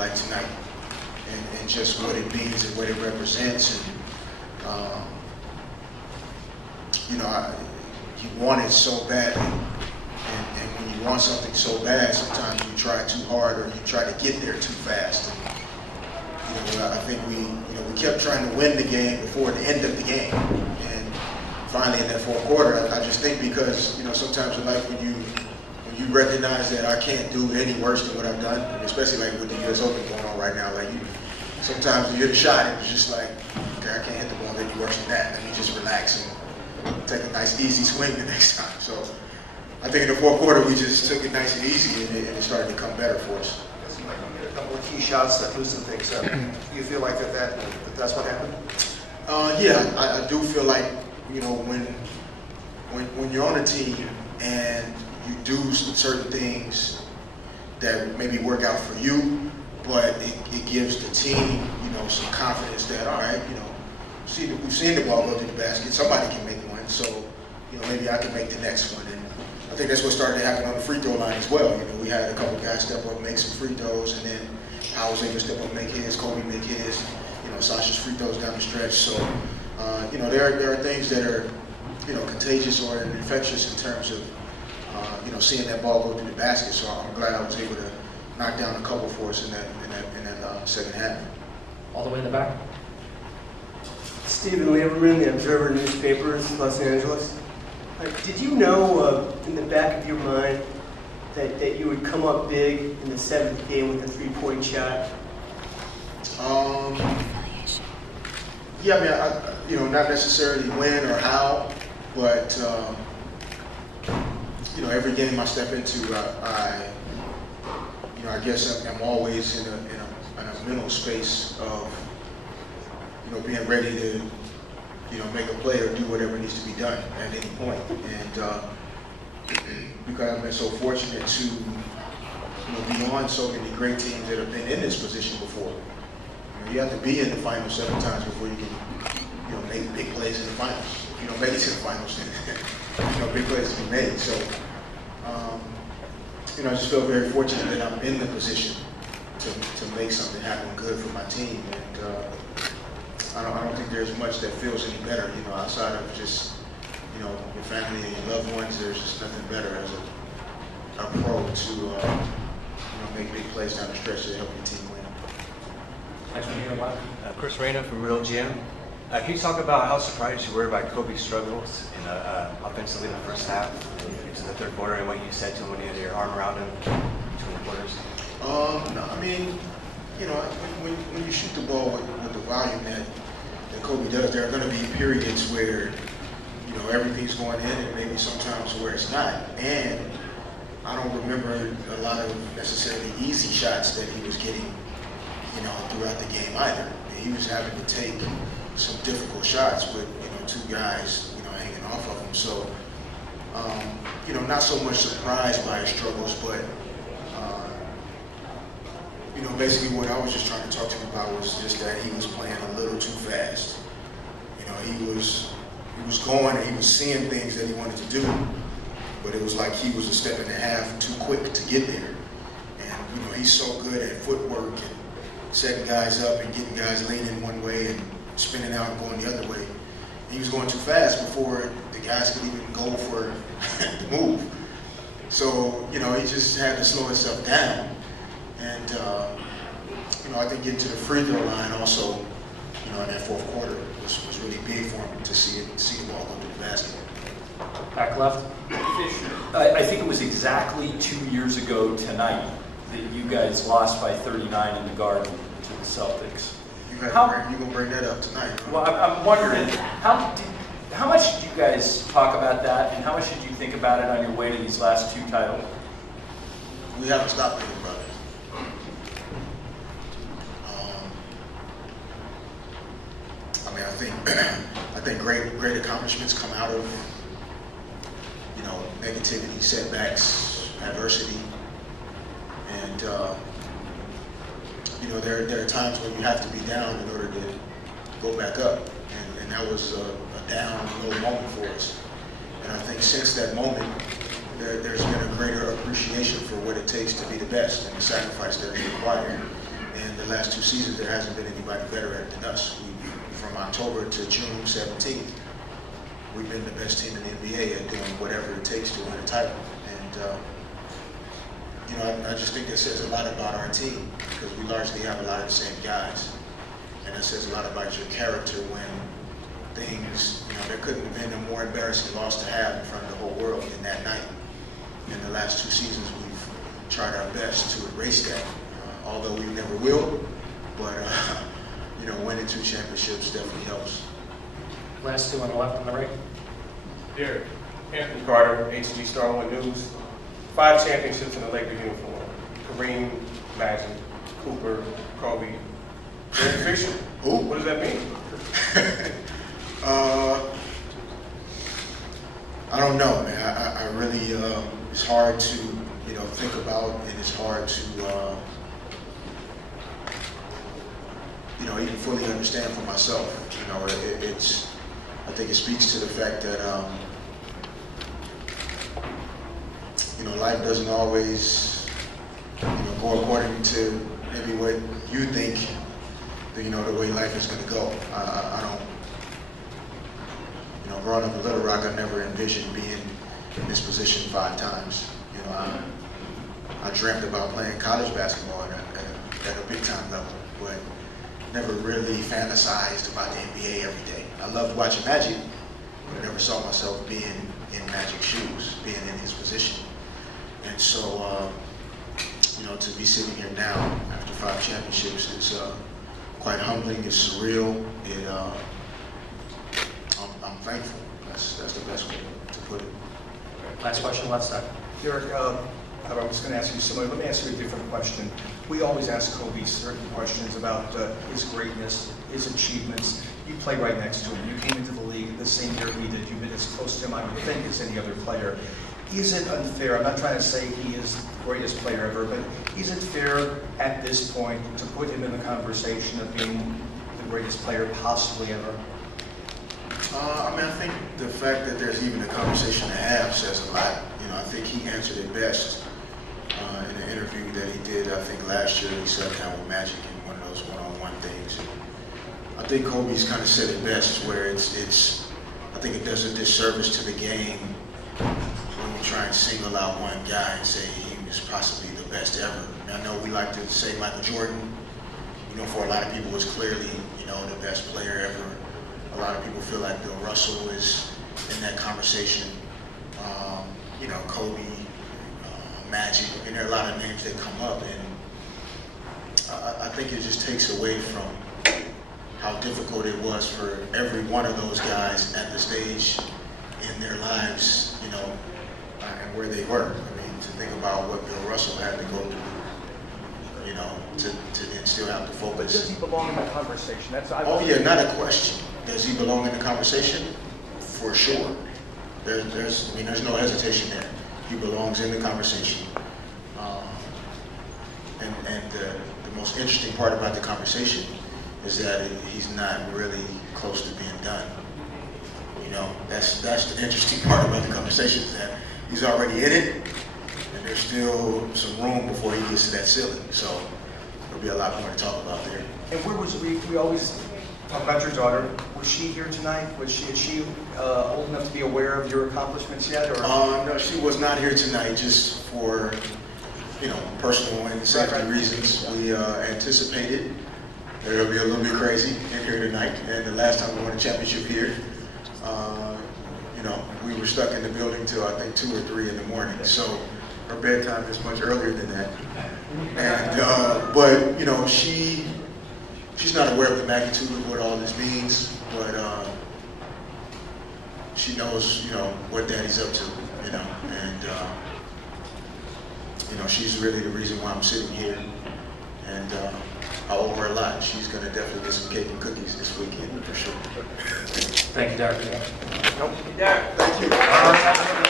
like tonight, and just what it means and what it represents. And you know, you want it so badly, and when you want something so bad, sometimes you try too hard or you try to get there too fast. And, you know, I think we kept trying to win the game before the end of the game, and finally in that fourth quarter, I just think because, you know, sometimes in life when you recognize that I can't do any worse than what I've done, and especially like with the U.S. Open going on right now, like sometimes you hit a shot and it's just like, okay, I can't hit the ball any worse than that. Let me just relax and take a nice easy swing the next time. So I think in the fourth quarter we just took it nice and easy, and it started to come better for us. It seemed like you made a couple of key shots that loosened things up. Do you feel like that's what happened? Yeah, I do feel like, you know, when you're on a team and you do certain things that maybe work out for you, but it gives the team, you know, some confidence that, all right, you know, we've seen the ball go to the basket, somebody can make one, so, you know, maybe I can make the next one. And I think that's what started to happen on the free throw line as well. You know, we had a couple of guys step up and make some free throws, and then I was able to step up and make his, Kobe make his, you know, Sasha's free throws down the stretch. So, you know, there are things that are, you know, contagious or infectious in terms of, you know, seeing that ball go through the basket. So I'm glad I was able to knock down a couple for us in that second half. All the way in the back. Stephen Lieberman, the Observer newspapers, Los Angeles. Did you know in the back of your mind that you would come up big in the seventh game with a three-point shot? Yeah, I mean, you know, not necessarily when or how, but you know, every game I step into, you know, I guess I'm always in a mental space of, you know, being ready to, you know, make a play or do whatever needs to be done at any point. And because I've been so fortunate to, you know, be on so many great teams that have been in this position before. You know, you have to be in the finals 7 times before you can, you know, make big plays in the finals. If you don't make it to the finals, then, you know, big plays to be made. So, you know, I just feel very fortunate that I'm in the position to make something happen good for my team. And I don't think there's much that feels any better, you know, outside of just, you know, your family and your loved ones. There's just nothing better as a pro to, you know, make big plays down the stretch to help your team win. Next one here, Mike. Chris Reyna from Real GM. Can you talk about how surprised you were by Kobe's struggles offensively in the first half into the third quarter, and what you said to him when you had your arm around him between the quarters? No, I mean, you know, when you shoot the ball with the volume that Kobe does, there are going to be periods where, you know, everything's going in, and maybe sometimes where it's not. And I don't remember a lot of necessarily easy shots that he was getting, you know, throughout the game either. He was having to take some difficult shots with, you know, 2 guys, you know, hanging off of him. So, you know, not so much surprised by his struggles, but you know, basically what I was just trying to talk to him about was just that he was playing a little too fast. You know, he was going and he was seeing things that he wanted to do, but it was like he was a step and a half too quick to get there. And, you know, he's so good at footwork and setting guys up and getting guys leaning one way and spinning out and going the other way. And he was going too fast before the guys could even go for the move. So, you know, he just had to slow himself down. And, you know, I think getting to the free throw line also, you know, in that fourth quarter was really big for him to see the ball go to the basket. Back left. I think it was exactly 2 years ago tonight that you guys lost by 39 in the Garden to the Celtics. You're going to bring that up tonight, huh? Well, I'm wondering, how much did you guys talk about that, and how much did you think about it on your way to these last 2 titles? We haven't stopped thinking about it. I mean, I think great accomplishments come out of, you know, negativity, setbacks, adversity, and you know, there are times when you have to be down in order to go back up, and that was a down, low moment for us. And I think since that moment, there's been a greater appreciation for what it takes to be the best and the sacrifice that is required. the last 2 seasons, there hasn't been anybody better at it than us. From October to June 17th, we've been the best team in the NBA at doing whatever it takes to win a title. And you know, I just think that says a lot about our team, because we largely have a lot of the same guys. And it says a lot about your character when things, you know, there couldn't have been a more embarrassing loss to have in front of the whole world than that night. In the last 2 seasons, we've tried our best to erase that, although we never will. But, you know, winning 2 championships definitely helps. Last 2 on the left and the right. Derek, Anthony Carter, HG Star One News. 5 championships in the Lakers uniform. Kareem, Magic, Cooper, Kobe, Derek Fisher. Who? What does that mean? I don't know, man. I really, it's hard to, you know, think about, and it's hard to, you know, even fully understand for myself. You know, I think it speaks to the fact that, you know, life doesn't always, you know, go according to maybe what you think, that, you know, the way life is going to go. I don't, you know, growing up in Little Rock, I never envisioned being in this position 5 times. You know, I dreamt about playing college basketball at a big time level, but never really fantasized about the NBA every day. I loved watching Magic, but I never saw myself being in Magic's shoes, being in his position. And so, you know, to be sitting here now after 5 championships, it's quite humbling. It's surreal. I'm thankful. That's the best way to put it. Last question, left side. Derek, I was going to ask you similar. Let me ask you a different question. We always ask Kobe certain questions about his greatness, his achievements. You play right next to him. You came into the league the same year he did. You've been as close to him, I would think, as any other player. Is it unfair? I'm not trying to say he is the greatest player ever, but is it fair at this point to put him in the conversation of being the greatest player possibly ever? I mean, I think the fact that there's even a conversation to have says a lot. You know, I think he answered it best in an interview that he did, I think last year. He sat down with Magic in one of those one-on-one things. I think Kobe's kind of said it best, where it's I think it does a disservice to the game when you try and single out one guy and say he was possibly the best ever. And I know we like to say Michael Jordan, you know, for a lot of people was clearly, you know, the best player ever. A lot of people feel like Bill Russell is in that conversation. You know, Kobe, Magic, and there are a lot of names that come up, and I think it just takes away from how difficult it was for every one of those guys at the stage in their lives, you know, and where they were. I mean, to think about what Bill Russell had to go through, you know, to then still have to focus. But does he belong in the conversation? Oh yeah, not a question. Does he belong in the conversation? For sure. There's no hesitation there. He belongs in the conversation. And the most interesting part about the conversation is that he's not really close to being done. You know, that's the interesting part about the conversation, is that he's already in it, and there's still some room before he gets to that ceiling. So there'll be a lot more to talk about there. And where was we always talk about your daughter. Was she here tonight? Is she old enough to be aware of your accomplishments yet? Or? No, she was not here tonight, just for, you know, personal and safety reasons. We anticipated that it'll be a little bit crazy in here tonight. And the last time we won a championship here, you know, we were stuck in the building till I think 2 or 3 in the morning. So her bedtime is much earlier than that. And but you know, she's not aware of the magnitude of what all this means, but she knows, you know, what Daddy's up to, you know, and you know, she's really the reason why I'm sitting here, and I owe her a lot. She's gonna definitely get some cake and cookies this weekend for sure. Thank you, Derek. Nope. Yeah. Thank you.